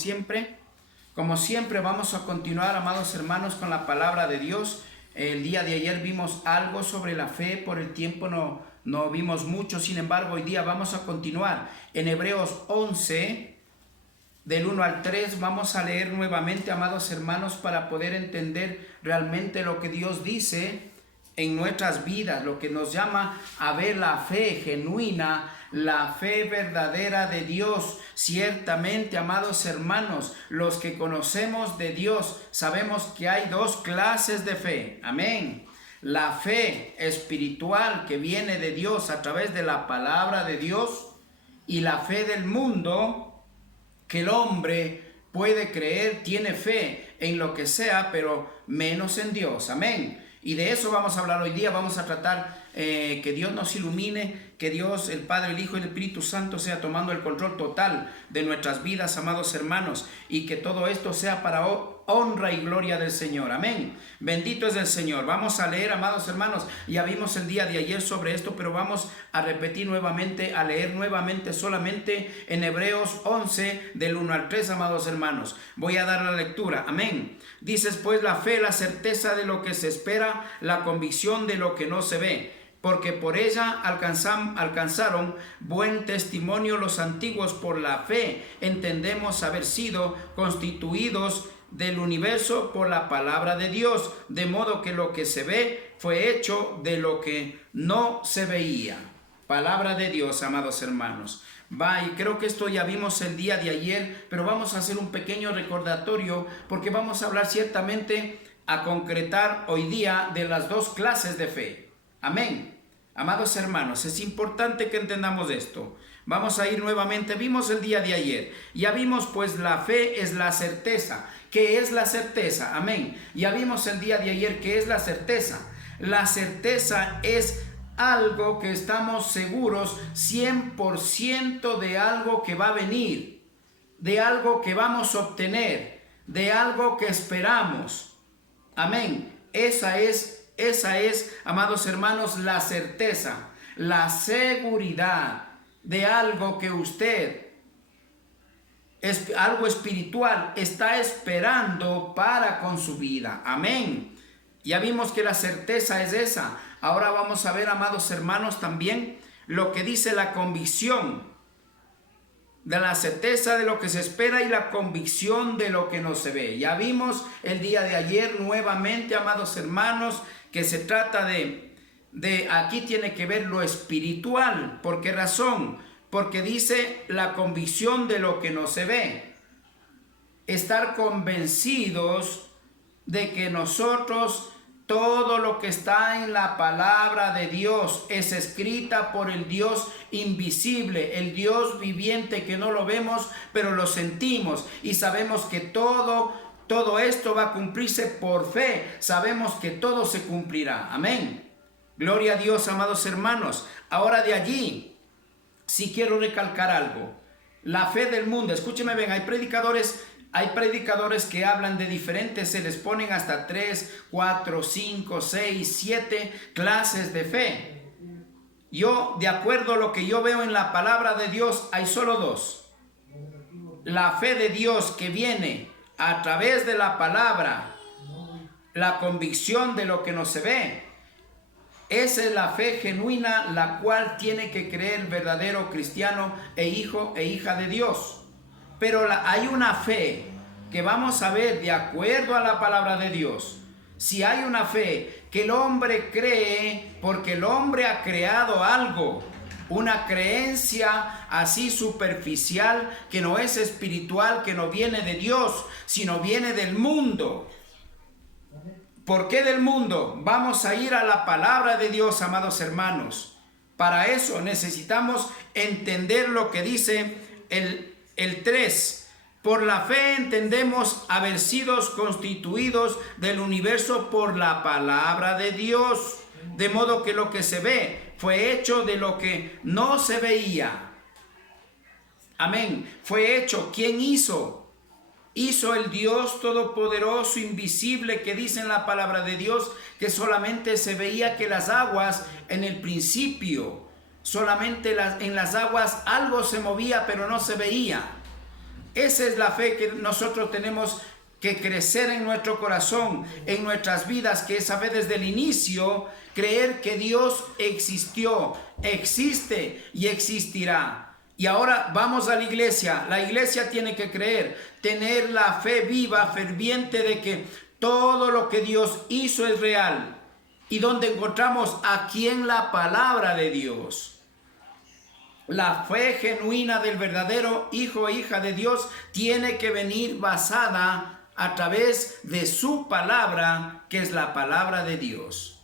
siempre. Como siempre vamos a continuar, amados hermanos, con la palabra de Dios. El día de ayer vimos algo sobre la fe, por el tiempo no vimos mucho, sin embargo hoy día vamos a continuar. En Hebreos 11, del 1 al 3, vamos a leer nuevamente, amados hermanos, para poder entender realmente lo que Dios dice en nuestras vidas, lo que nos llama a ver la fe genuina, la fe verdadera de Dios. Ciertamente, amados hermanos, los que conocemos de Dios, sabemos que hay dos clases de fe. Amén. La fe espiritual que viene de Dios a través de la palabra de Dios, y la fe del mundo, que el hombre puede creer, tiene fe en lo que sea, pero menos en Dios. Amén. Y de eso vamos a hablar hoy día. Vamos a tratar que Dios nos ilumine, que Dios, el Padre, el Hijo y el Espíritu Santo sea tomando el control total de nuestras vidas, amados hermanos, y que todo esto sea para honra y gloria del Señor. Amén. Bendito es el Señor. Vamos a leer, amados hermanos. Ya vimos el día de ayer sobre esto, pero vamos a repetir nuevamente, a leer nuevamente solamente en Hebreos 11 del 1 al 3, amados hermanos. Voy a dar la lectura. Amén. Dices pues la fe, la certeza de lo que se espera, la convicción de lo que no se ve. Porque por ella alcanzaron buen testimonio los antiguos. Por la fe entendemos haber sido constituidos del universo por la palabra de Dios, de modo que lo que se ve fue hecho de lo que no se veía. Palabra de Dios, amados hermanos. Y creo que esto ya vimos el día de ayer, pero vamos a hacer un pequeño recordatorio, porque vamos a hablar ciertamente, a concretar hoy día de las dos clases de fe. Amén. Amados hermanos, es importante que entendamos esto. Vamos a ir nuevamente. Vimos el día de ayer. Ya vimos pues la fe es la certeza. ¿Qué es la certeza? Amén. Ya vimos el día de ayer qué es la certeza. La certeza es algo que estamos seguros 100% de algo que va a venir, de algo que vamos a obtener, de algo que esperamos. Amén. Esa es, amados hermanos, la certeza, la seguridad de algo que usted, algo espiritual, está esperando para con su vida. Amén. Ya vimos que la certeza es esa. Ahora vamos a ver, amados hermanos, también lo que dice la convicción de la certeza de lo que se espera y la convicción de lo que no se ve. Ya vimos el día de ayer nuevamente, amados hermanos, que se trata de aquí tiene que ver lo espiritual. ¿Por qué razón? Porque dice la convicción de lo que no se ve. Estar convencidos de que nosotros, todo lo que está en la palabra de Dios es escrita por el Dios invisible, el Dios viviente que no lo vemos, pero lo sentimos y sabemos que todo esto va a cumplirse por fe. Sabemos que todo se cumplirá. Amén. Gloria a Dios, amados hermanos. Ahora de allí, sí quiero recalcar algo. La fe del mundo, escúcheme bien, hay predicadores que hablan de diferentes, se les ponen hasta 3, 4, 5, 6, 7 clases de fe. Yo, de acuerdo a lo que yo veo en la palabra de Dios, hay solo dos. La fe de Dios que viene a través de la palabra, la convicción de lo que no se ve. Esa es la fe genuina, la cual tiene que creer el verdadero cristiano e hijo e hija de Dios. Pero hay una fe que vamos a ver de acuerdo a la palabra de Dios. Si hay una fe que el hombre cree porque el hombre ha creado algo, una creencia así superficial que no es espiritual, que no viene de Dios, sino viene del mundo. ¿Por qué del mundo? Vamos a ir a la palabra de Dios, amados hermanos. Para eso necesitamos entender lo que dice el 3. Por la fe entendemos haber sido constituidos del universo por la palabra de Dios, de modo que lo que se ve fue hecho de lo que no se veía. Amén. Fue hecho. ¿Quién hizo? Hizo el Dios todopoderoso, invisible, que dice en la palabra de Dios que solamente se veía que las aguas en el principio, solamente en las aguas algo se movía, pero no se veía. Esa es la fe que nosotros tenemos que crecer en nuestro corazón, en nuestras vidas, que es saber desde el inicio, creer que Dios existió, existe y existirá. Y ahora vamos a la iglesia. La iglesia tiene que creer, tener la fe viva, ferviente de que todo lo que Dios hizo es real. Y donde encontramos aquí en la palabra de Dios. La fe genuina del verdadero hijo e hija de Dios tiene que venir basada a través de su palabra, que es la palabra de Dios.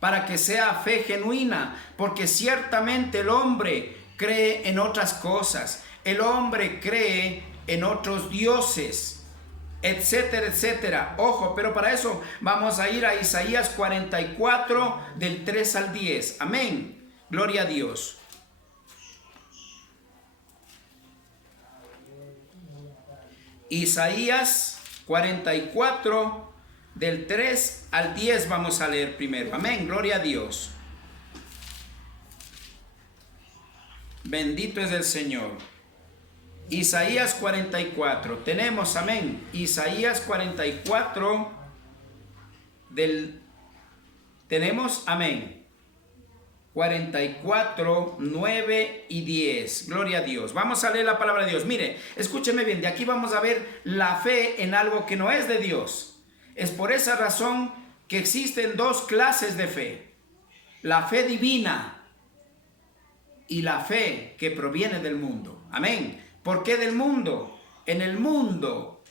Para que sea fe genuina, porque ciertamente el hombre cree en otras cosas, el hombre cree en otros dioses, etcétera, etcétera. Ojo, pero para eso vamos a ir a Isaías 44 del 3 al 10. Amén. Gloria a Dios. Isaías 44 del 3 al 10 vamos a leer primero. Amén. Gloria a Dios. Bendito es el Señor. Isaías 44. Tenemos, amén. Isaías 44 tenemos, amén. 44, 9 y 10. Gloria a Dios. Vamos a leer la palabra de Dios. Mire, escúcheme bien. De aquí vamos a ver la fe en algo que no es de Dios. Es por esa razón que existen dos clases de fe. La fe divina y la fe que proviene del mundo. Amén. ¿Por qué del mundo? En el mundo,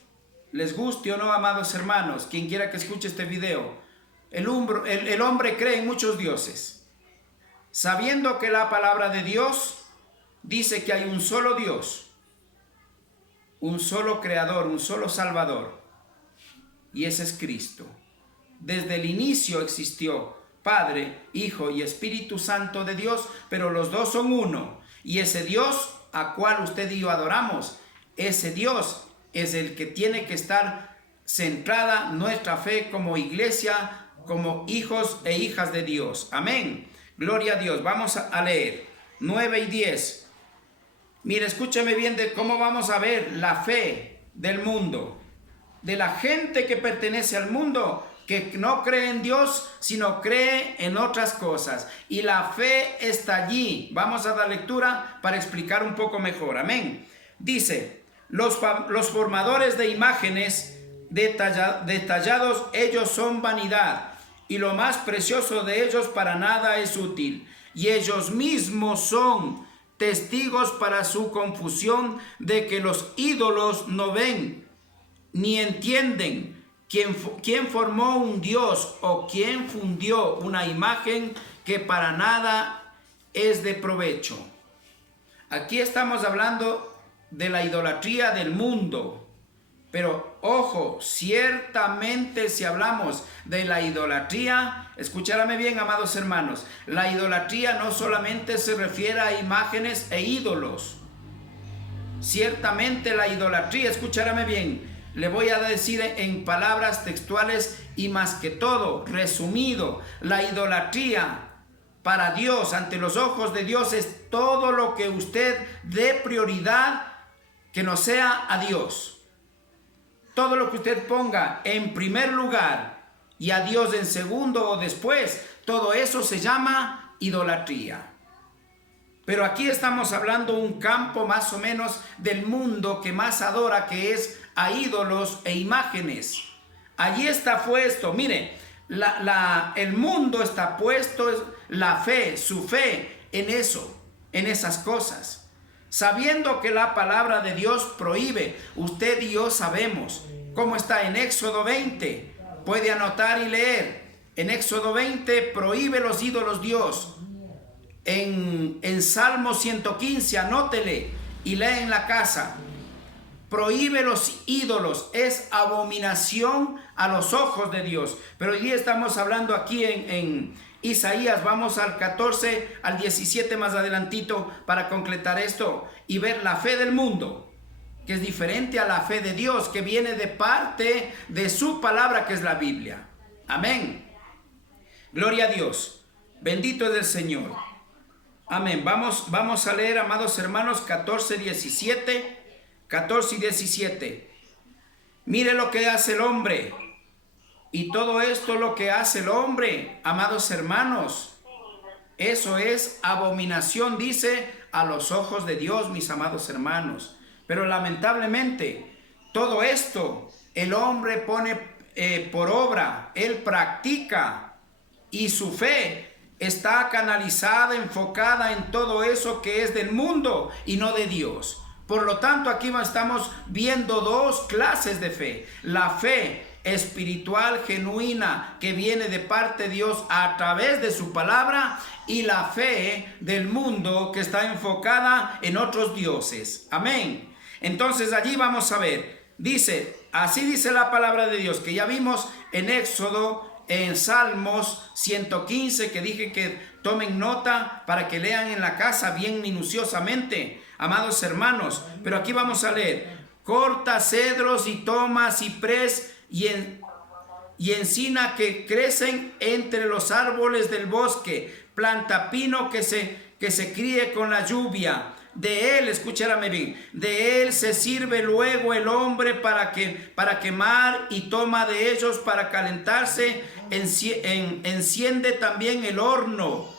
les guste o no, amados hermanos, quien quiera que escuche este video, el hombre cree en muchos dioses. Sabiendo que la palabra de Dios dice que hay un solo Dios, un solo creador, un solo salvador, y ese es Cristo. Desde el inicio existió Padre, Hijo y Espíritu Santo de Dios, pero los dos son uno, y ese Dios a cual usted y yo adoramos, ese Dios es el que tiene que estar centrada nuestra fe como iglesia, como hijos e hijas de Dios. Amén. Gloria a Dios. Vamos a leer 9 y 10. Mire, escúcheme bien de cómo vamos a ver la fe del mundo, de la gente que pertenece al mundo, que no cree en Dios, sino cree en otras cosas. Y la fe está allí. Vamos a dar lectura para explicar un poco mejor. Amén. Dice, los formadores de imágenes detallados, ellos son vanidad. Y lo más precioso de ellos para nada es útil. Y ellos mismos son testigos para su confusión de que los ídolos no ven ni entienden quién formó un dios o quién fundió una imagen que para nada es de provecho. Aquí estamos hablando de la idolatría del mundo. Pero ojo, ciertamente si hablamos de la idolatría, escúchame bien, amados hermanos, la idolatría no solamente se refiere a imágenes e ídolos. Ciertamente la idolatría, escúchame bien, le voy a decir en palabras textuales y más que todo, resumido, la idolatría para Dios, ante los ojos de Dios, es todo lo que usted dé prioridad que no sea a Dios. Todo lo que usted ponga en primer lugar y a Dios en segundo o después, todo eso se llama idolatría. Pero aquí estamos hablando un campo más o menos del mundo que más adora, que es a ídolos e imágenes. Allí está puesto, mire, el mundo está puesto, la fe, su fe en eso, en esas cosas. Sabiendo que la palabra de Dios prohíbe, usted y yo sabemos cómo está en Éxodo 20. Puede anotar y leer. En Éxodo 20 prohíbe los ídolos Dios. En Salmo 115, anótele y lee en la casa. Prohíbe los ídolos, es abominación a los ojos de Dios. Pero hoy día estamos hablando aquí en Isaías, vamos al 14, al 17 más adelantito para concretar esto y ver la fe del mundo, que es diferente a la fe de Dios, que viene de parte de su palabra, que es la Biblia. Amén. Gloria a Dios. Bendito es el Señor. Amén. Vamos a leer, amados hermanos, 14, 17. 14 y 17. Mire lo que hace el hombre. Y todo esto lo que hace el hombre, amados hermanos, eso es abominación, dice, a los ojos de Dios, mis amados hermanos. Pero lamentablemente, todo esto el hombre pone por obra, él practica, y su fe está canalizada, enfocada en todo eso que es del mundo y no de Dios. Por lo tanto, aquí estamos viendo dos clases de fe. La fe espiritual genuina que viene de parte de Dios a través de su palabra, y la fe del mundo que está enfocada en otros dioses. Amén. Entonces allí vamos a ver, dice, así dice la palabra de Dios, que ya vimos en Éxodo, en Salmos 115, que dije que tomen nota para que lean en la casa bien minuciosamente, amados hermanos. Pero aquí vamos a leer: corta cedros y toma ciprés y encina que crecen entre los árboles del bosque, planta pino que se críe con la lluvia. De él, escúchame bien, de él se sirve luego el hombre para quemar, y toma de ellos para calentarse. Enciende también el horno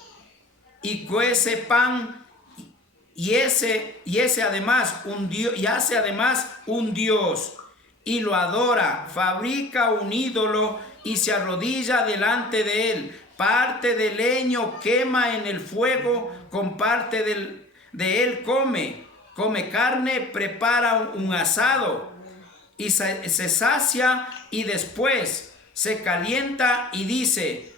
y cuece pan, y hace además un dios y lo adora. Fabrica un ídolo y se arrodilla delante de él. Parte de leño quema en el fuego, con parte de él come carne, prepara un asado y se sacia, y después se calienta y dice: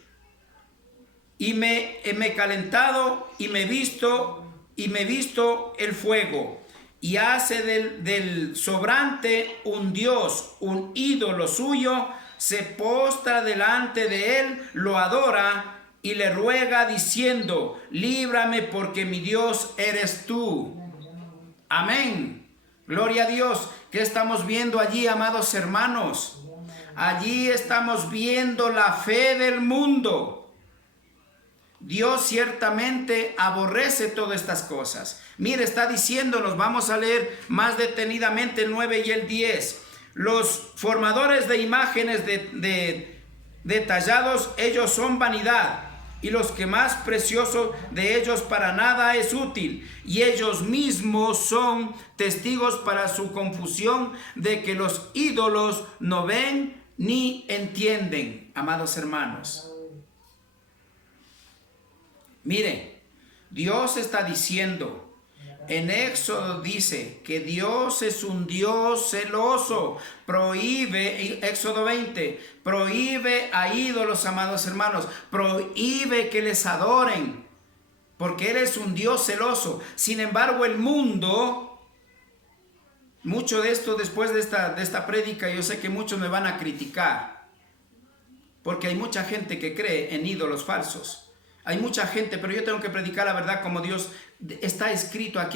y me he calentado y me he visto el fuego. Y hace del sobrante un dios, un ídolo suyo, se postra delante de él, lo adora y le ruega diciendo: líbrame, porque mi Dios eres tú. Amén. Gloria a Dios. ¿Qué estamos viendo allí, amados hermanos? Allí estamos viendo la fe del mundo. Dios ciertamente aborrece todas estas cosas. Mire, está diciéndonos, vamos a leer más detenidamente el 9 y el 10. Los formadores de imágenes detallados, ellos son vanidad, y los que más precioso de ellos para nada es útil, y ellos mismos son testigos para su confusión de que los ídolos no ven ni entienden. Amados hermanos, mire, Dios está diciendo, en Éxodo dice que Dios es un Dios celoso. Prohíbe, Éxodo 20, prohíbe a ídolos, amados hermanos, prohíbe que les adoren, porque Él es un Dios celoso. Sin embargo, el mundo, mucho de esto después de esta prédica, yo sé que muchos me van a criticar, porque hay mucha gente que cree en ídolos falsos. Hay mucha gente, pero yo tengo que predicar la verdad como Dios está escrito aquí